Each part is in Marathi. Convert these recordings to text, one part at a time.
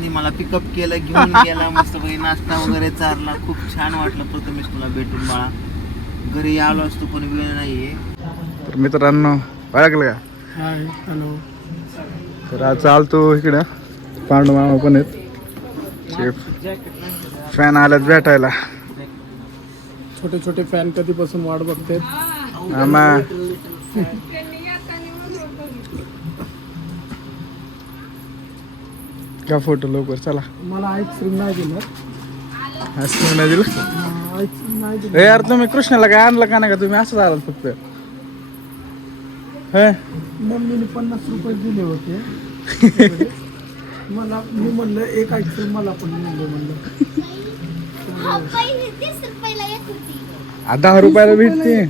त्यांनी मला पिकअप केलं, घेऊन गेला, मस्तपैकी नाश्ता वगैरे चारला. खूप छान वाटलं प्रथमेश तुला भेटून बाळा. घरी आलो असतो पण वेळ नाहीये. तर मित्रांनो ओळखलं का? Hi hello. तर आज चालतो इकडं, पांडू मामा पण आहेत. फॅन आल्यात भेटायला. छोटे छोटे फॅन कधीपासून वाट बघते. मामा घ्या फोटो लवकर चला. मला आईस्क्रीम नाही दिलं. आईस्क्रीम नाही दिलं? आईस्क्रीम नाही दिलं. ए यार तुम्ही कृष्णाला काय आणलं का नाही का? तुम्ही असंच आलात फक्त. हे मम्मीने 50 रुपये दिले होते. मला मी म्हणलं एक आईस्क्रीम मला पण म्हणलं 10 रुपयाला भेटते.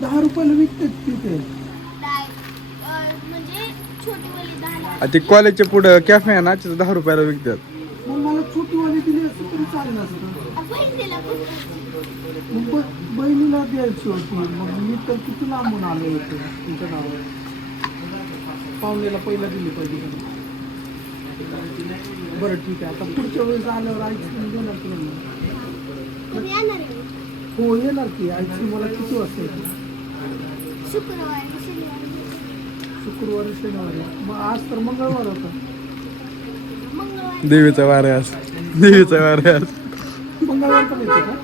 10 रुपयाला विकतात तिथे. ते कॉलेजच्या पुढं कॅफे आहे ना, तिथं 10 रुपयाला विकतात. मग मला छोटीवाली दिली असती तरी चालेल असतं. मग बहिणीला द्यायची होती. मग मी तर किती लांबून आलो होते तुमच्या गावात. पाहुण्याला पहिला दिली पाहिजे. बरं ठीक आहे, आता पुढच्या वेळेस आल्यावर आईस्क्रीम देणार की नाही? हो येणार की. आईस्क्रीम मला किती वाजता येते? शुक्रवारी शनिवारी. मग आज तर मंगळवार होता. देवीचा वार आहे आज. देवीचा वार आहे आज. मंगळवार पण येते का?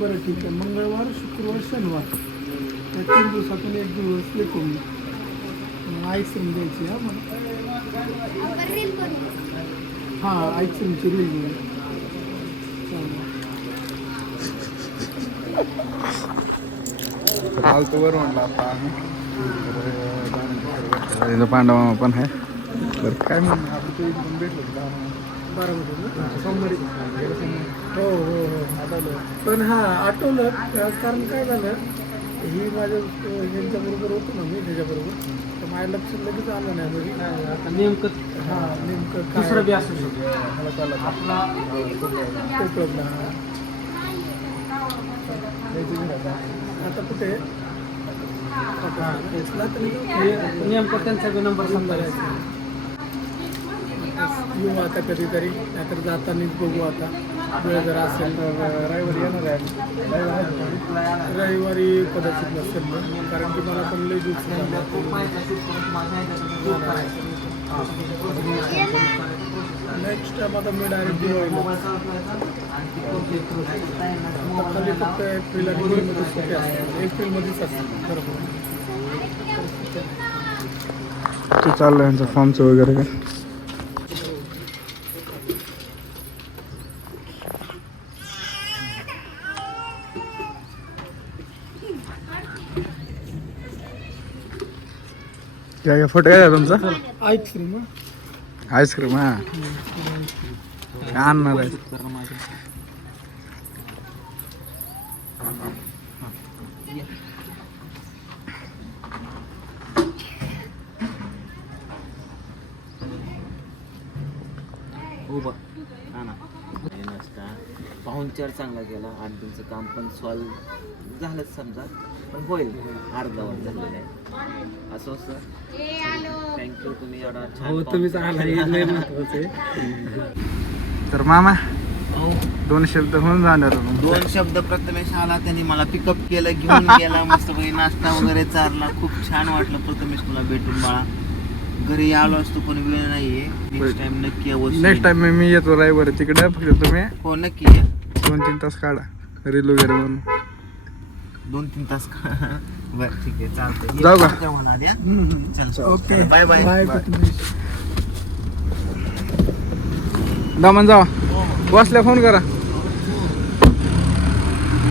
बरं ठीक आहे. मंगळवार शुक्रवार शनिवार या 3 दिवसातून एक दिवस येतो मी. मग आईस्क्रीम द्यायची. हा मग हां आईस्क्रीमची रील घेऊन चालतो बरं म्हणलं आता आम्ही. पांडव मामा पण आहे. बरं काय म्हणणार आपण ते एकदम भेटलो सोमवारी. हो हो हो आठवलं. पण हां आठवलं कारण काय झालं, ही माझ्या यांच्याबरोबर होतो ना मी त्याच्याबरोबर, तर माझ्या लक्षात लगेच आलं नाही. म्हणजे आता नेमकं दुसरं बी असू शकतो. मला कळलं आपला कोकणला. आता कुठे नेमकं त्यांचा बी नंबर समजायचा. येऊ आता कधीतरी, नाहीतर जातानीच बघू. आता वेळ जर असेल तर रविवारी येणार आहे. रविवारी कदाचित नसेल ना, कारण की मला पण लई दिवस नेक्स्ट टाइम आता मी डायरेक्ट दिवाळीला. खाली फक्त एप्रिल आणि मेमध्ये सुट्टी असते. एप्रिलमध्येच असते बरोबर. ते चाललं यांचं फॉर्मचं वगैरे काय. काय फोटो काय तुमचा? आईस्क्रीम आईस्क्रीम हा आणणार आहे. पाहुणचार चांगला गेला. 8 दिवसाचं काम पण सॉल्व झालंच समजा, पण होईल. अर्धवट झालेलं आहे. असं असं थँक्यू. तुम्ही एवढा छान. तुम्ही चांगला. तर मामा 2 शब्द होऊन जाणार. 2 शब्द. प्रथमेश आला, त्यांनी मला पिकअप केलं, घेऊन गेला, मस्तपैकी नाश्ता वगैरे चारला. खूप छान वाटलं प्रथमेश तुला भेटून बाळा. घरी आलो असतो पण वेळ नाहीये. नेक्स्ट टाइम नक्की अवश्य. नेक्स्ट टाइम मी येतो रविवारी तिकडे. फक्त तुम्ही हो नक्की या. 2-3 तास काढा रील वगैरे म्हणून. 2-3 तास बरं ठीक आहे चालतंय. जाऊ का? Okay bye bye. दामन जावा. बसल्या फोन करा.